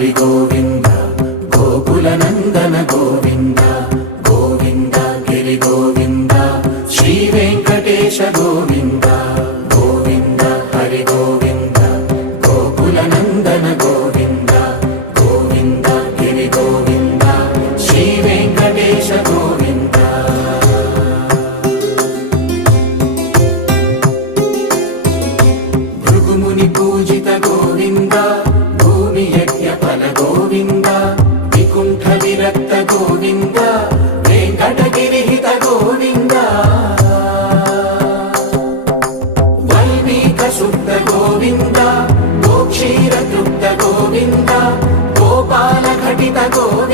హరి గోవింద గోకుల నందన గోవింద గోవింద గిరి గోవింద శ్రీ వెంకటేశ గోవింద గోవింద హరి గోవింద గోకుల నందన గోవింద గోవింద గిరి గోవింద శ్రీ వెంకటేశ గోవింద భృగుముని పూజిత గోవింద భూమి యజ్ఞ ఫల గోవింద వికుంఠ విరక్త గోవింద వెంకటగిరిహిత గోవింద వైదిక శుద్ధ గోవింద గోక్షీర తృప్త గోవింద గోపాల ఘటిత గోవింద